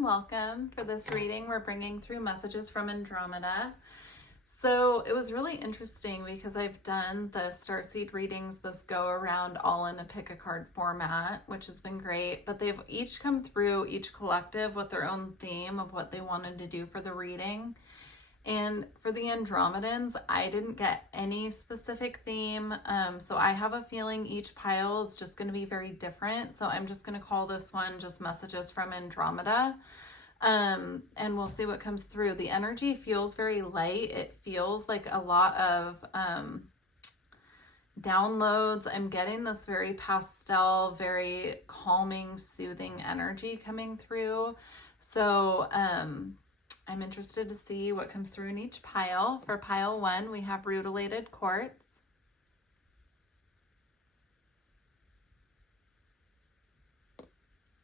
and welcome. For this reading, we're bringing through messages from Andromeda. So it was really interesting because I've done the Starseed readings, this go around all in a pick a card format, which has been great, but they've each come through, each collective with their own theme of what they wanted to do for the reading. And for the Andromedans, I didn't get any specific theme. So I have a feeling each pile is just going to be very different. So I'm just going to call this one just messages from Andromeda. And we'll see what comes through. The energy feels very light. It feels like a lot of downloads. I'm getting this very pastel, very calming, soothing energy coming through. So I'm interested to see what comes through in each pile. For pile 1, we have rutilated quartz.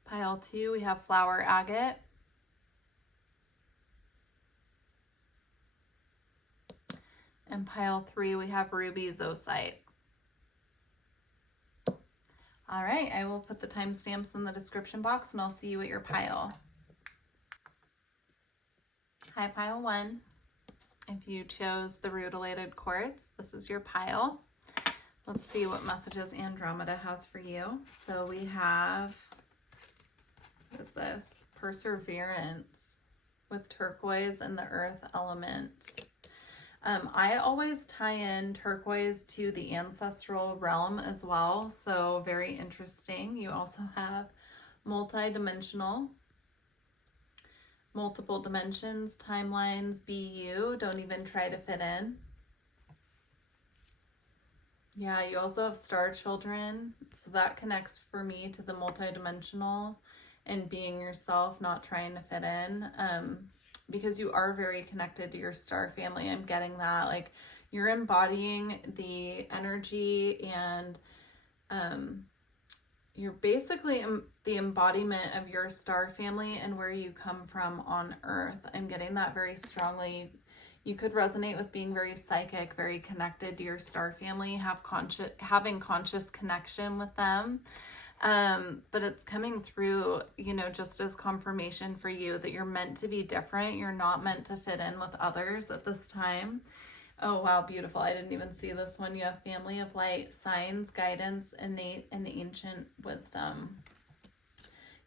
Pile 2, we have flower agate. And pile 3, we have ruby zoisite. All right, I will put the timestamps in the description box and I'll see you at your pile. Hi, pile 1. If you chose the rutilated quartz, this is your pile. Let's see what messages Andromeda has for you. So we have, what is this? Perseverance with turquoise and the earth element. I always tie in turquoise to the ancestral realm as well, so very interesting. You also have multi-dimensional, multiple dimensions, timelines, be you, don't even try to fit in. Yeah, you also have star children, so that connects for me to the multi-dimensional and being yourself, not trying to fit in. Because you are very connected to your star family. I'm getting that. Like, you're embodying the energy and you're basically the embodiment of your star family and where you come from on Earth. I'm getting that very strongly. You could resonate with being very psychic, very connected to your star family, having conscious connection with them. But it's coming through, you know, just as confirmation for you that you're meant to be different. You're not meant to fit in with others at this time. Oh, wow, beautiful. I didn't even see this one. You have family of light, signs, guidance, innate and ancient wisdom.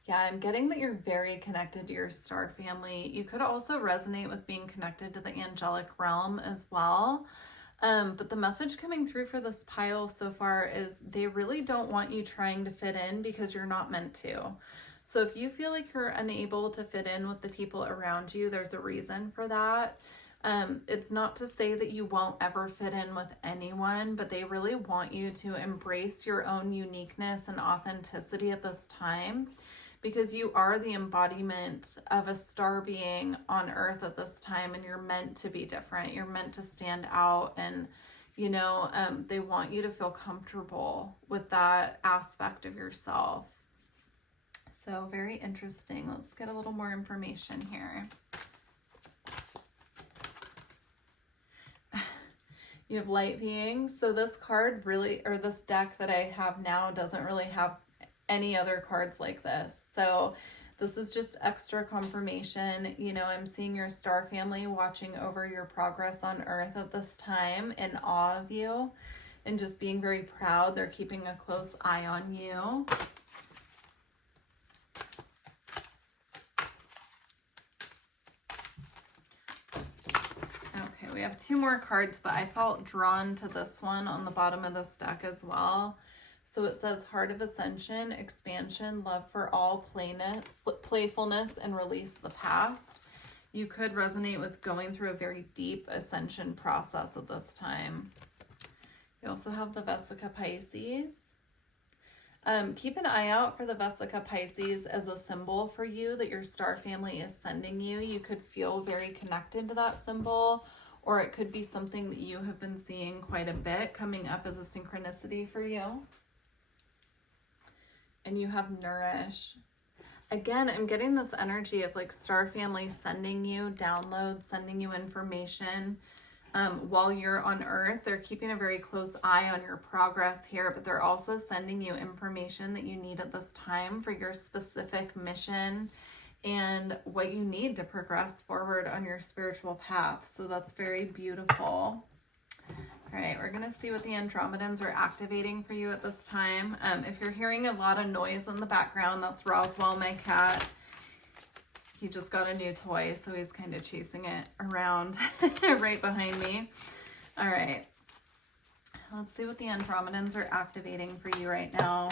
Yeah, I'm getting that you're very connected to your star family. You could also resonate with being connected to the angelic realm as well. But the message coming through for this pile so far is they really don't want you trying to fit in because you're not meant to. So if you feel like you're unable to fit in with the people around you, there's a reason for that. It's not to say that you won't ever fit in with anyone, but they really want you to embrace your own uniqueness and authenticity at this time, because you are the embodiment of a star being on Earth at this time, and you're meant to be different. You're meant to stand out, and, you know, they want you to feel comfortable with that aspect of yourself. So very interesting. Let's get a little more information here. You have light beings. So this card really, or this deck that I have now doesn't really have any other cards like this. So this is just extra confirmation. You know, I'm seeing your star family watching over your progress on Earth at this time, in awe of you and just being very proud. They're keeping a close eye on you. Okay, we have 2 more cards, but I felt drawn to this one on the bottom of this deck as well. So it says Heart of Ascension, Expansion, Love for All, Playfulness, and Release the Past. You could resonate with going through a very deep ascension process at this time. You also have the Vesica Pisces. Keep an eye out for the Vesica Pisces as a symbol for you that your star family is sending you. You could feel very connected to that symbol, or it could be something that you have been seeing quite a bit coming up as a synchronicity for you. And you have Nourish. Again, I'm getting this energy of like star family sending you downloads, sending you information while you're on Earth. They're keeping a very close eye on your progress here, but they're also sending you information that you need at this time for your specific mission and what you need to progress forward on your spiritual path. So that's very beautiful. All right, we're going to see what the Andromedans are activating for you at this time. If you're hearing a lot of noise in the background, that's Roswell, my cat. He just got a new toy, so he's kind of chasing it around right behind me. All right, let's see what the Andromedans are activating for you right now.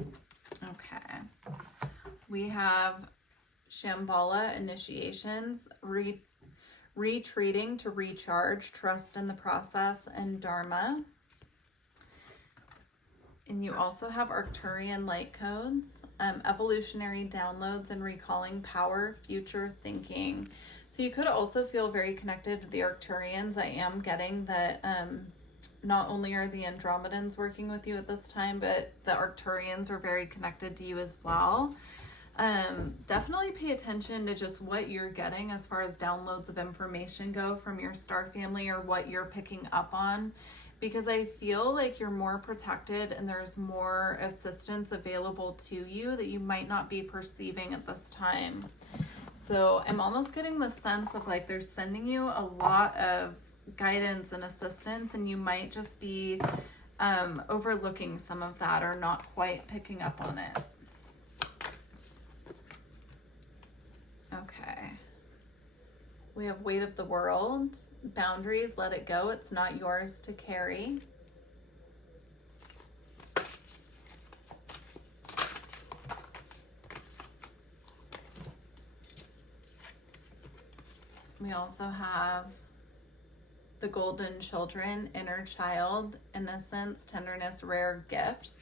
Okay. We have Shambhala initiations, retreating to recharge, trust in the process, and Dharma. And you also have Arcturian light codes, evolutionary downloads, and recalling power, future thinking. So you could also feel very connected to the Arcturians. I am getting that not only are the Andromedans working with you at this time, but the Arcturians are very connected to you as well. Definitely pay attention to just what you're getting as far as downloads of information go from your star family, or what you're picking up on, because I feel like you're more protected and there's more assistance available to you that you might not be perceiving at this time. So I'm almost getting the sense of like they're sending you a lot of guidance and assistance, and you might just be overlooking some of that or not quite picking up on it. Okay. We have weight of the world, boundaries, let it go. It's not yours to carry. We also have the golden children, inner child, innocence, tenderness, rare gifts.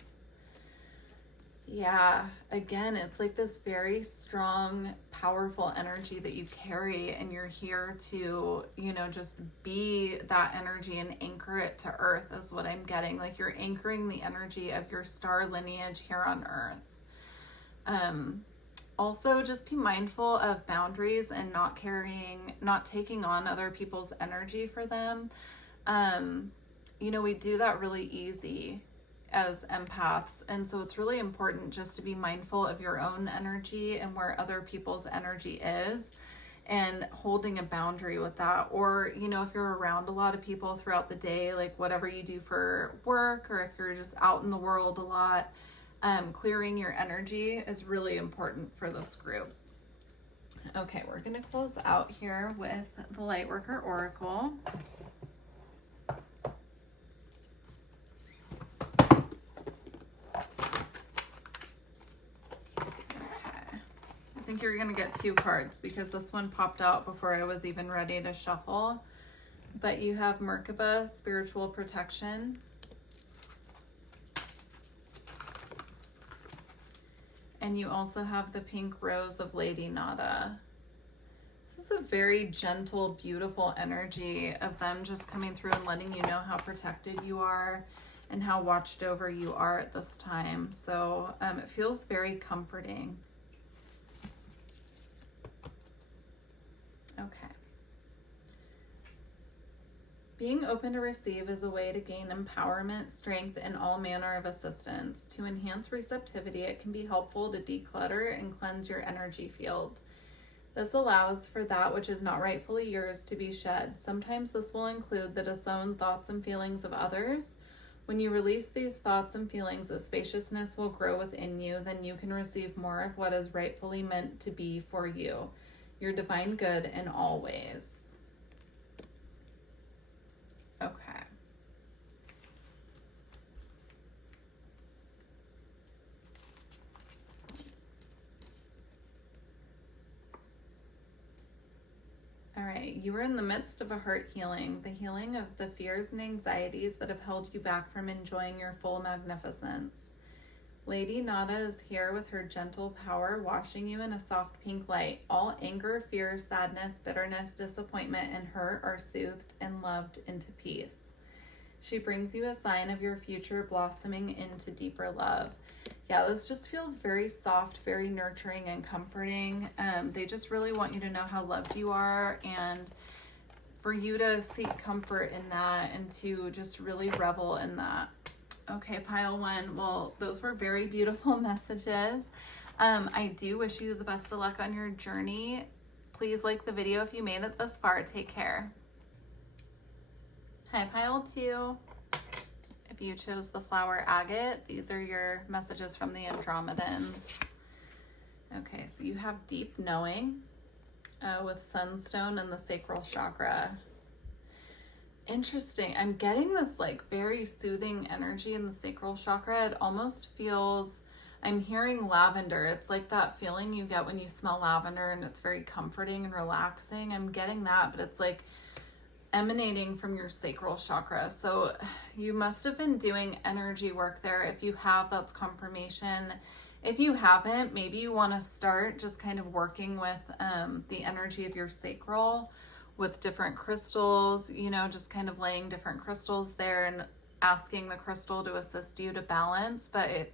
Yeah, again, it's like this very strong, powerful energy that you carry, and you're here to, you know, just be that energy and anchor it to earth is what I'm getting. Like you're anchoring the energy of your star lineage here on earth. Also, just be mindful of boundaries and not taking on other people's energy for them. You know, we do that really easy as empaths, and so it's really important just to be mindful of your own energy and where other people's energy is, and holding a boundary with that. Or, you know, if you're around a lot of people throughout the day, like whatever you do for work, or if you're just out in the world a lot, clearing your energy is really important for this group. Okay, we're going to close out here with the Lightworker Oracle. I think you're going to get two cards because this one popped out before I was even ready to shuffle. But you have Merkaba, spiritual protection. And you also have the pink rose of Lady Nada. This is a very gentle, beautiful energy of them just coming through and letting you know how protected you are and how watched over you are at this time. So it feels very comforting. Okay. Being open to receive is a way to gain empowerment, strength, and all manner of assistance. To enhance receptivity, it can be helpful to declutter and cleanse your energy field. This allows for that which is not rightfully yours to be shed. Sometimes this will include the disowned thoughts and feelings of others. When you release these thoughts and feelings, a spaciousness will grow within you. Then you can receive more of what is rightfully meant to be for you, your divine good in all ways. Okay. All right, you are in the midst of a heart healing, the healing of the fears and anxieties that have held you back from enjoying your full magnificence. Lady Nada is here with her gentle power, washing you in a soft pink light. All anger, fear, sadness, bitterness, disappointment, and hurt are soothed and loved into peace. She brings you a sign of your future blossoming into deeper love. Yeah, this just feels very soft, very nurturing and comforting. They just really want you to know how loved you are, and for you to seek comfort in that and to just really revel in that. Okay, pile one. Well, those were very beautiful messages. I do wish you the best of luck on your journey. Please like the video if you made it this far. Take care. Hi, pile 2. If you chose the flower agate, these are your messages from the Andromedans. Okay, so you have deep knowing with sunstone and the sacral chakra. Interesting. I'm getting this like very soothing energy in the sacral chakra. It almost feels, I'm hearing lavender. It's like that feeling you get when you smell lavender and it's very comforting and relaxing. I'm getting that, but it's like emanating from your sacral chakra. So you must have been doing energy work there. If you have, that's confirmation. If you haven't, maybe you want to start just kind of working with the energy of your sacral with different crystals, you know, just kind of laying different crystals there and asking the crystal to assist you to balance. But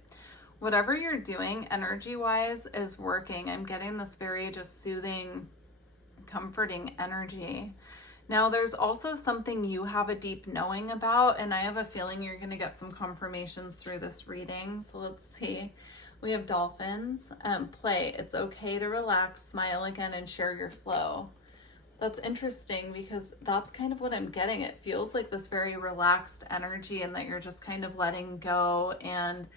whatever you're doing energy wise is working. I'm getting this very just soothing, comforting energy. Now there's also something you have a deep knowing about, and I have a feeling you're going to get some confirmations through this reading. So let's see. We have dolphins. Play. It's okay to relax, smile again, and share your flow. That's interesting because that's kind of what I'm getting. It feels like this very relaxed energy and that you're just kind of letting go and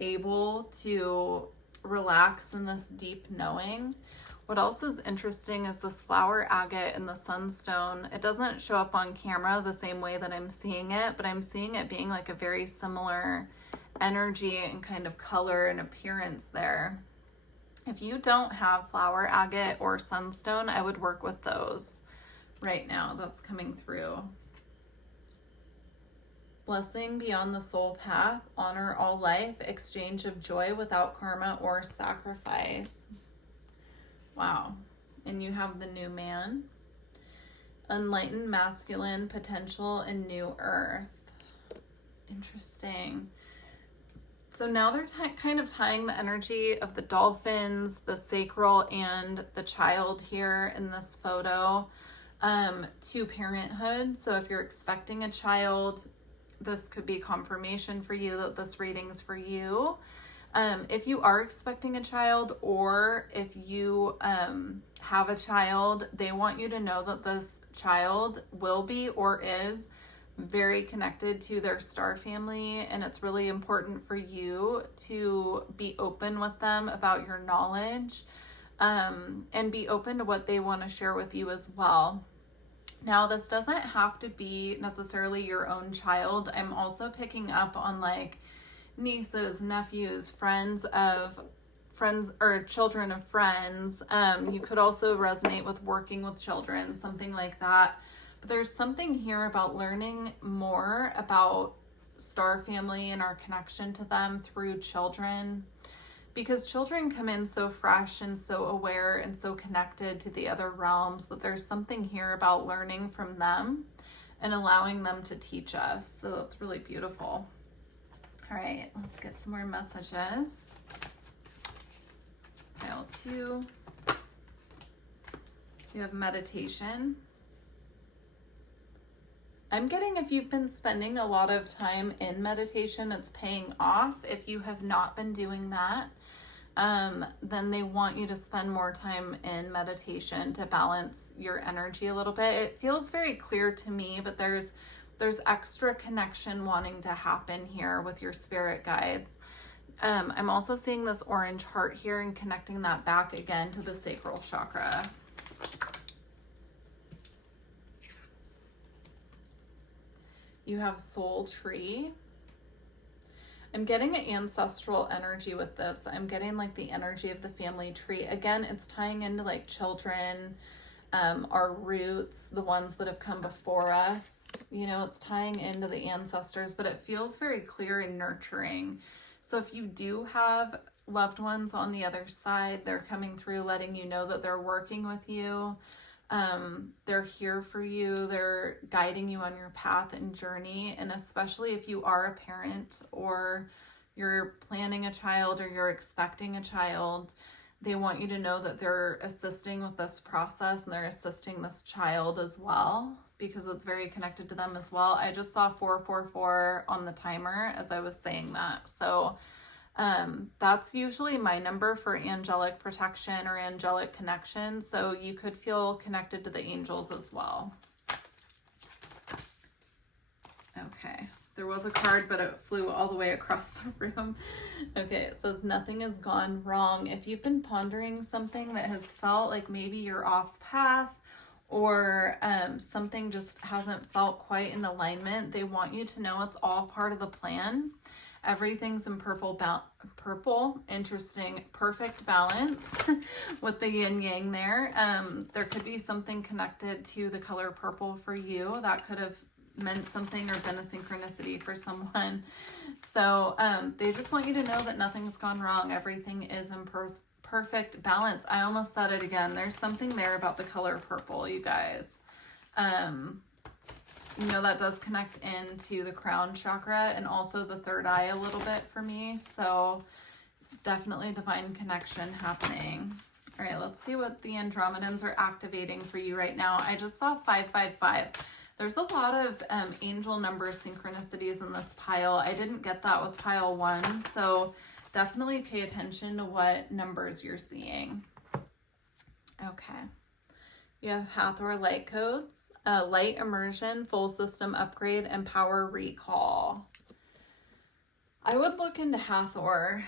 able to relax in this deep knowing. What else is interesting is this flower agate and the sunstone. It doesn't show up on camera the same way that I'm seeing it, but I'm seeing it being like a very similar energy and kind of color and appearance there. If you don't have flower agate or sunstone, I would work with those right now. That's coming through. Blessing beyond the soul path, honor all life, exchange of joy without karma or sacrifice. Wow. And you have the new man. Enlightened masculine potential and new earth. Interesting. So now they're kind of tying the energy of the dolphins, the sacral, and the child here in this photo to parenthood. So if you're expecting a child, this could be confirmation for you that this reading's for you. If you are expecting a child, or if you have a child, they want you to know that this child will be or is very connected to their star family, and it's really important for you to be open with them about your knowledge and be open to what they want to share with you as well. Now, this doesn't have to be necessarily your own child. I'm also picking up on like nieces, nephews, friends or children of friends. You could also resonate with working with children, something like that. But there's something here about learning more about star family and our connection to them through children, because children come in so fresh and so aware and so connected to the other realms that there's something here about learning from them and allowing them to teach us. So that's really beautiful. All right, let's get some more messages. Pile 2. You have meditation. I'm getting, if you've been spending a lot of time in meditation, it's paying off. If you have not been doing that, then they want you to spend more time in meditation to balance your energy a little bit. It feels very clear to me, but there's extra connection wanting to happen here with your spirit guides. I'm also seeing this orange heart here and connecting that back again to the sacral chakra. You have soul tree. I'm getting an ancestral energy with this. I'm getting like the energy of the family tree. Again, it's tying into like children, our roots, the ones that have come before us. You know, it's tying into the ancestors, but it feels very clear and nurturing. So if you do have loved ones on the other side, they're coming through letting you know that they're working with you. They're here for you. They're guiding you on your path and journey. And especially if you are a parent or you're planning a child or you're expecting a child, they want you to know that they're assisting with this process and they're assisting this child as well, because it's very connected to them as well. I just saw 444 on the timer as I was saying that. So That's usually my number for angelic protection or angelic connection. So you could feel connected to the angels as well. Okay, there was a card, but it flew all the way across the room. Okay, it says nothing has gone wrong. If you've been pondering something that has felt like maybe you're off path, or something just hasn't felt quite in alignment, they want you to know it's all part of the plan. Everything's in purple, interesting, perfect balance with the yin yang there. There could be something connected to the color purple for you that could have meant something or been a synchronicity for someone. So they just want you to know that nothing's gone wrong. Everything is in perfect balance. I almost said it again. There's something there about the color purple, you guys. You know, that does connect into the crown chakra and also the third eye a little bit for me. So definitely divine connection happening. All right, let's see what the Andromedans are activating for you right now. I just saw 555. There's a lot of angel number synchronicities in this pile. I didn't get that with pile 1, so definitely pay attention to what numbers you're seeing. Okay. You have Hathor light codes, light immersion, full system upgrade, and power recall. I would look into Hathor.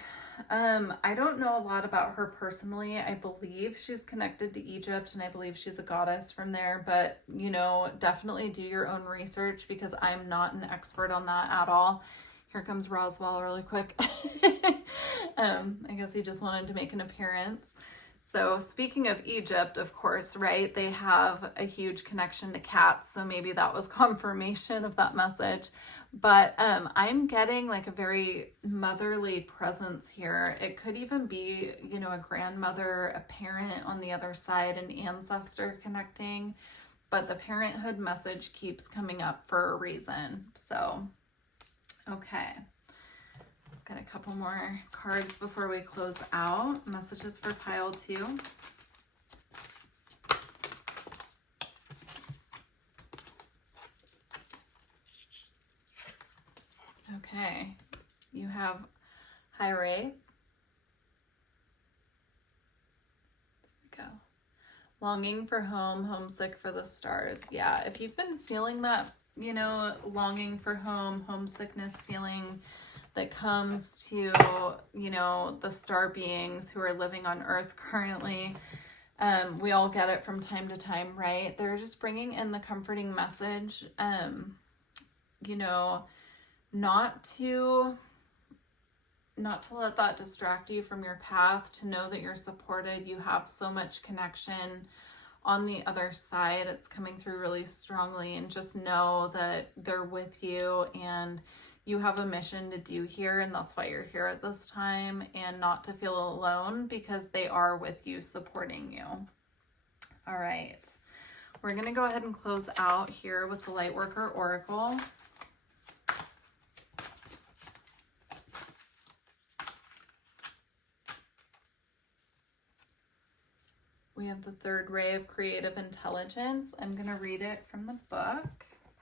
I don't know a lot about her personally. I believe she's connected to Egypt, and I believe she's a goddess from there, but, you know, definitely do your own research because I'm not an expert on that at all. Here comes Roswell really quick. I guess he just wanted to make an appearance. So speaking of Egypt, of course, right, they have a huge connection to cats, so maybe that was confirmation of that message. But I'm getting like a very motherly presence here. It could even be, you know, a grandmother, a parent on the other side, an ancestor connecting. But the parenthood message keeps coming up for a reason. So, okay. Let's get a couple more cards before we close out. Messages for pile 2. Okay, you have High Wraith. There we go. Longing for home, homesick for the stars. Yeah, if you've been feeling that, you know, longing for home, homesickness feeling that comes to, you know, the star beings who are living on Earth currently, we all get it from time to time, right? They're just bringing in the comforting message, you know, not to let that distract you from your path, to know that you're supported. You have so much connection on the other side. It's coming through really strongly, and just know that they're with you and you have a mission to do here, and that's why you're here at this time, and not to feel alone because they are with you, supporting you. All right, we're going to go ahead and close out here with the Lightworker Oracle. We have the third ray of creative intelligence. I'm going to read it from the book.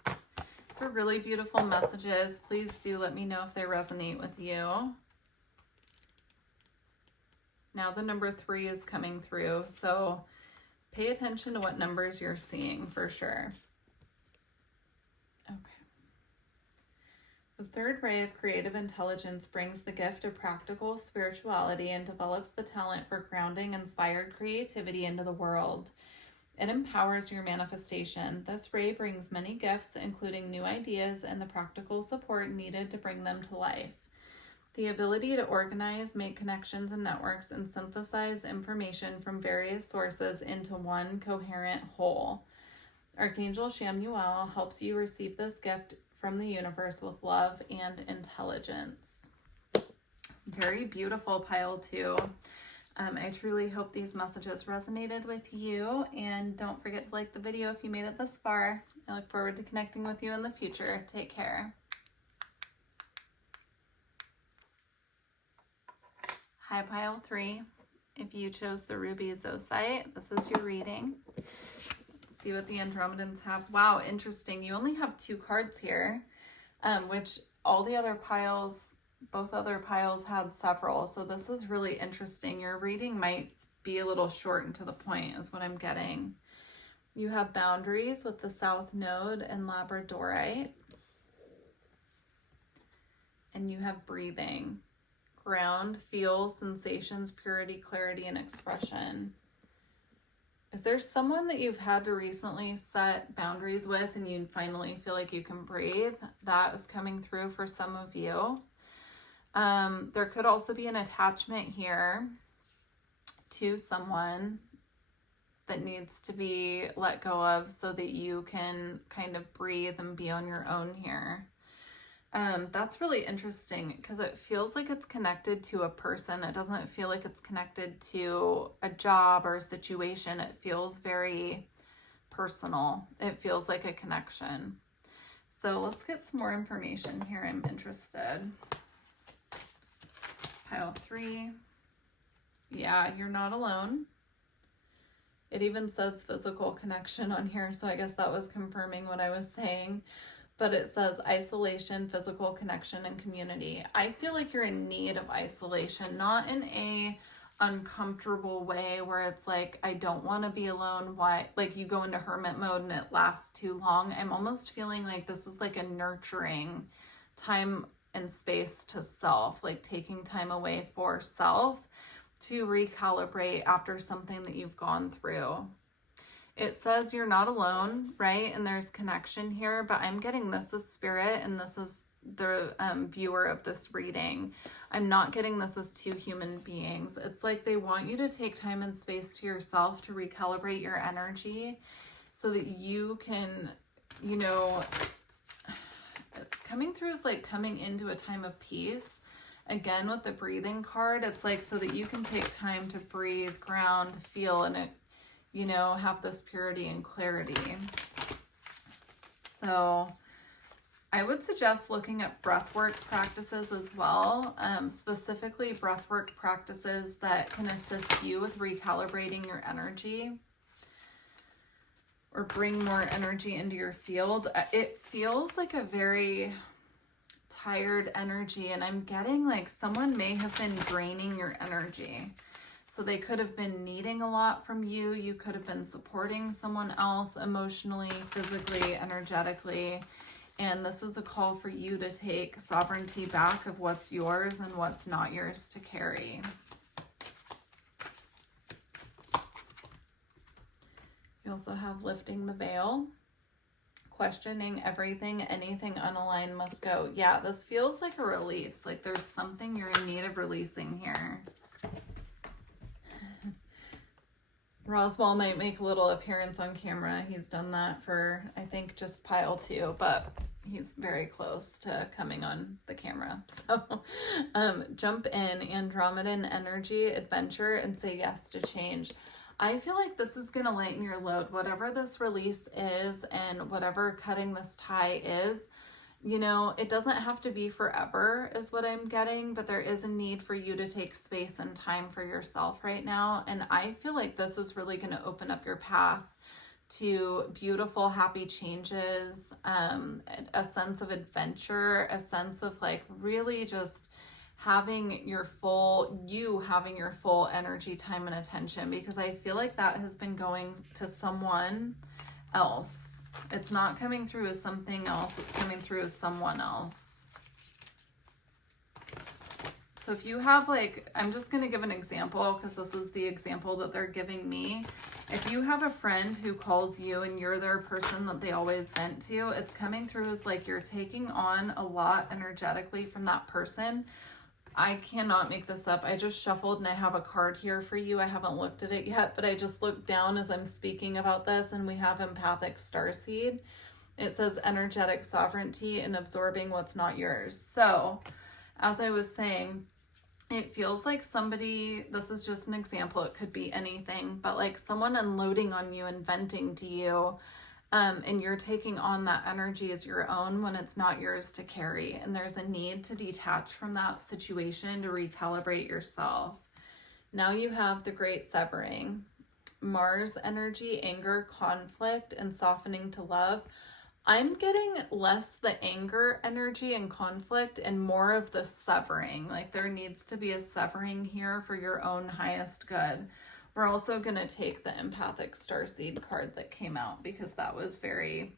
These are really beautiful messages. Please do let me know if they resonate with you. Now the number 3 is coming through, so pay attention to what numbers you're seeing for sure. Okay. The third ray of creative intelligence brings the gift of practical spirituality and develops the talent for grounding inspired creativity into the world. It empowers your manifestation. This ray brings many gifts, including new ideas and the practical support needed to bring them to life. The ability to organize, make connections and networks, and synthesize information from various sources into one coherent whole. Archangel Chamuel helps you receive this gift from the universe with love and intelligence. Very beautiful, pile 2. I truly hope these messages resonated with you, and don't forget to like the video if you made it this far. I look forward to connecting with you in the future. Take care. Hi, pile 3. If you chose the Ruby Zoisite, this is your reading. Let's see what the Andromedans have. Wow, interesting. You only have 2 cards here, which all the other piles Both other piles had several, so this is really interesting. Your reading might be a little short and to the point is what I'm getting. You have boundaries with the South Node and Labradorite. And you have breathing. Ground, feel, sensations, purity, clarity, and expression. Is there someone that you've had to recently set boundaries with and you finally feel like you can breathe? That is coming through for some of you. There could also be an attachment here to someone that needs to be let go of so that you can kind of breathe and be on your own here. That's really interesting because it feels like it's connected to a person. It doesn't feel like it's connected to a job or a situation. It feels very personal. It feels like a connection. So let's get some more information here. I'm interested. Pile 3. Yeah, you're not alone. It even says physical connection on here, so I guess that was confirming what I was saying. But it says isolation, physical connection, and community. I feel like you're in need of isolation, not in a uncomfortable way where it's like, I don't want to be alone. Why? Like you go into hermit mode and it lasts too long. I'm almost feeling like this is like a nurturing time and space to self, like taking time away for self to recalibrate after something that you've gone through. It says you're not alone, right? And there's connection here, but I'm getting this as spirit, and this is the viewer of this reading. I'm not getting this as two human beings. It's like they want you to take time and space to yourself to recalibrate your energy so that you can, you know, it's coming through as like coming into a time of peace. Again, with the breathing card, it's like so that you can take time to breathe, ground, feel, and it, you know, have this purity and clarity. So I would suggest looking at breathwork practices as well, specifically breathwork practices that can assist you with recalibrating your energy or bring more energy into your field. It feels like a very tired energy, and I'm getting like someone may have been draining your energy. So they could have been needing a lot from you. You could have been supporting someone else emotionally, physically, energetically. And this is a call for you to take sovereignty back of what's yours and what's not yours to carry. You also have lifting the veil, questioning everything, anything unaligned must go. Yeah, this feels like a release. Like there's something you're in need of releasing here. Roswell might make a little appearance on camera. He's done that for, I think, just pile 2, but he's very close to coming on the camera. So jump in, Andromedan energy, adventure, and say yes to change. I feel like this is going to lighten your load. Whatever this release is and whatever cutting this tie is, you know, it doesn't have to be forever is what I'm getting, but there is a need for you to take space and time for yourself right now. And I feel like this is really going to open up your path to beautiful, happy changes, a sense of adventure, a sense of like really just having your full energy, time, and attention, because I feel like that has been going to someone else. It's not coming through as something else. It's coming through as someone else. So if you have like, I'm just going to give an example because this is the example that they're giving me. If you have a friend who calls you and you're their person that they always vent to, it's coming through as like you're taking on a lot energetically from that person. I cannot make this up. I just shuffled and I have a card here for you. I haven't looked at it yet, but I just looked down as I'm speaking about this, and we have empathic starseed. It says energetic sovereignty and absorbing what's not yours. So as I was saying, it feels like somebody, this is just an example, it could be anything, but like someone unloading on you and venting to you, and you're taking on that energy as your own when it's not yours to carry. And there's a need to detach from that situation to recalibrate yourself. Now you have the great severing. Mars energy, anger, conflict, and softening to love. I'm getting less the anger energy and conflict and more of the severing. Like there needs to be a severing here for your own highest good. We're also going to take the empathic starseed card that came out because that was very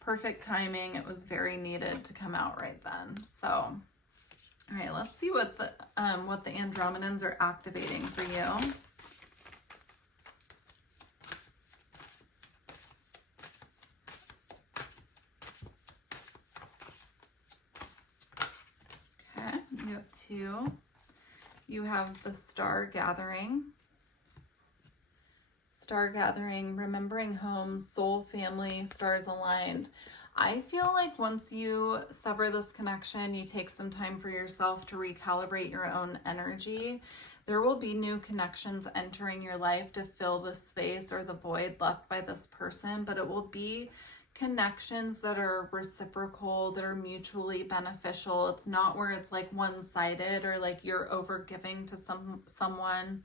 perfect timing. It was very needed to come out right then. So, all right, let's see what the Andromedans are activating for you. Okay, you have 2. You have the Star Gathering. Star Gathering, remembering home, soul, family, stars aligned. I feel like once you sever this connection, you take some time for yourself to recalibrate your own energy. There will be new connections entering your life to fill the space or the void left by this person, but it will be connections that are reciprocal, that are mutually beneficial. It's not where it's like one-sided or like you're over giving to someone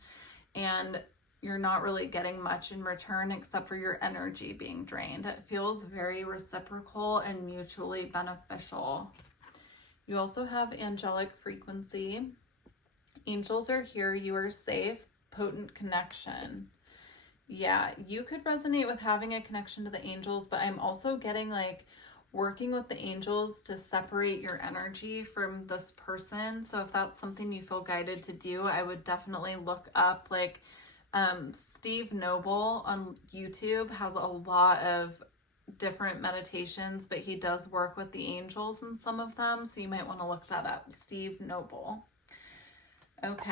and you're not really getting much in return except for your energy being drained. It feels very reciprocal and mutually beneficial. You also have angelic frequency. Angels are here. You are safe. Potent connection. Yeah, you could resonate with having a connection to the angels, but I'm also getting like working with the angels to separate your energy from this person. So if that's something you feel guided to do, I would definitely look up like Steve Noble on YouTube has a lot of different meditations, but he does work with the angels in some of them. So you might want to look that up. Steve Noble. Okay.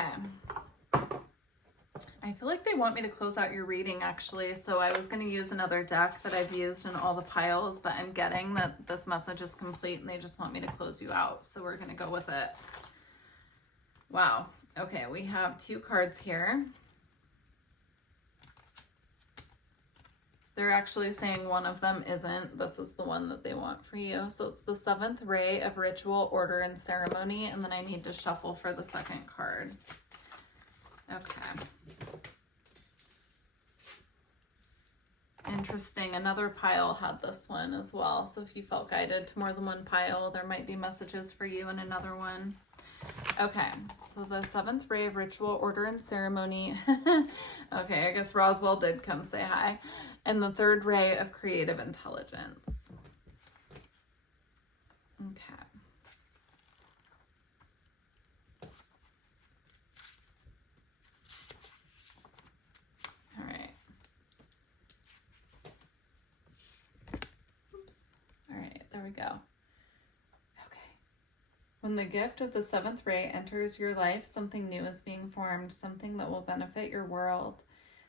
I feel like they want me to close out your reading actually. So I was going to use another deck that I've used in all the piles, but I'm getting that this message is complete and they just want me to close you out. So we're going to go with it. Wow. Okay. We have 2 cards here. They're actually saying one of them isn't. This is the one that they want for you. So it's the 7th ray of ritual, order, and ceremony. And then I need to shuffle for the 2nd card. Okay. Interesting. Another pile had this one as well. So if you felt guided to more than one pile, there might be messages for you in another one. Okay, so the 7th ray of ritual, order, and ceremony. Okay, I guess Roswell did come say hi. And the 3rd ray of creative intelligence. Okay. All right. Oops. All right, there we go. When the gift of the 7th ray enters your life, something new is being formed, something that will benefit your world.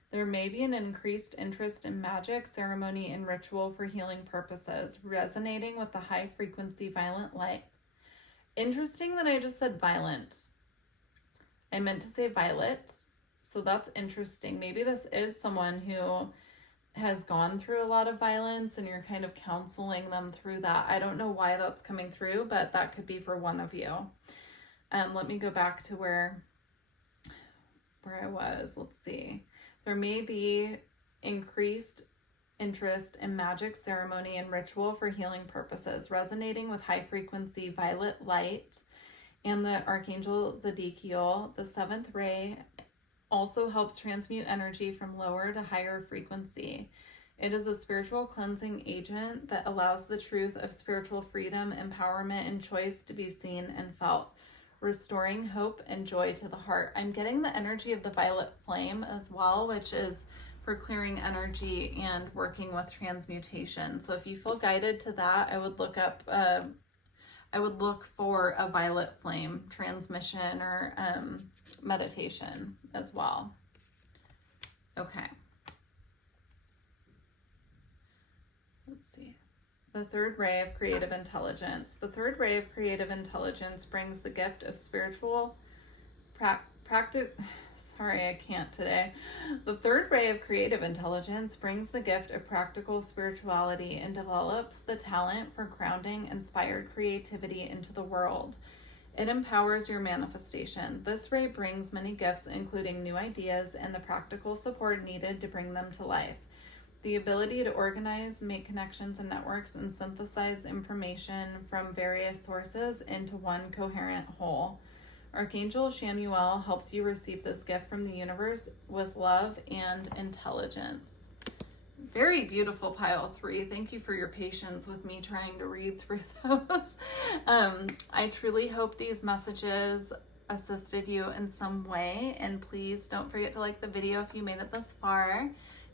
There may be an increased interest in magic, ceremony, and ritual for healing purposes, resonating with the high frequency violent light. Interesting that I just said violent. I meant to say violet, so that's interesting. Maybe this is someone who has gone through a lot of violence and you're kind of counseling them through that. I don't know why that's coming through, but that could be for one of you. Let me go back to where I was. Let's see. There may be increased interest in magic, ceremony, and ritual for healing purposes, resonating with high frequency violet light and the Archangel Zedekiel. The 7th ray also helps transmute energy from lower to higher frequency. It is a spiritual cleansing agent that allows the truth of spiritual freedom, empowerment, and choice to be seen and felt, restoring hope and joy to the heart. I'm getting the energy of the violet flame as well, which is for clearing energy and working with transmutation. So if you feel guided to that, I would look up, I would look for a violet flame transmission or meditation as well. Okay. Let's see. The 3rd ray of creative intelligence. The 3rd ray of creative intelligence brings the gift of spiritual practice. Sorry, I can't today. The 3rd ray of creative intelligence brings the gift of practical spirituality and develops the talent for grounding inspired creativity into the world. It empowers your manifestation. This ray brings many gifts, including new ideas and the practical support needed to bring them to life. the ability to organize, make connections and networks, and synthesize information from various sources into one coherent whole. Archangel Chamuel helps you receive this gift from the universe with love and intelligence. Very beautiful, pile 3. Thank you for your patience with me trying to read through those. I truly hope these messages assisted you in some way, and please don't forget to like the video if you made it this far.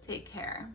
Take care.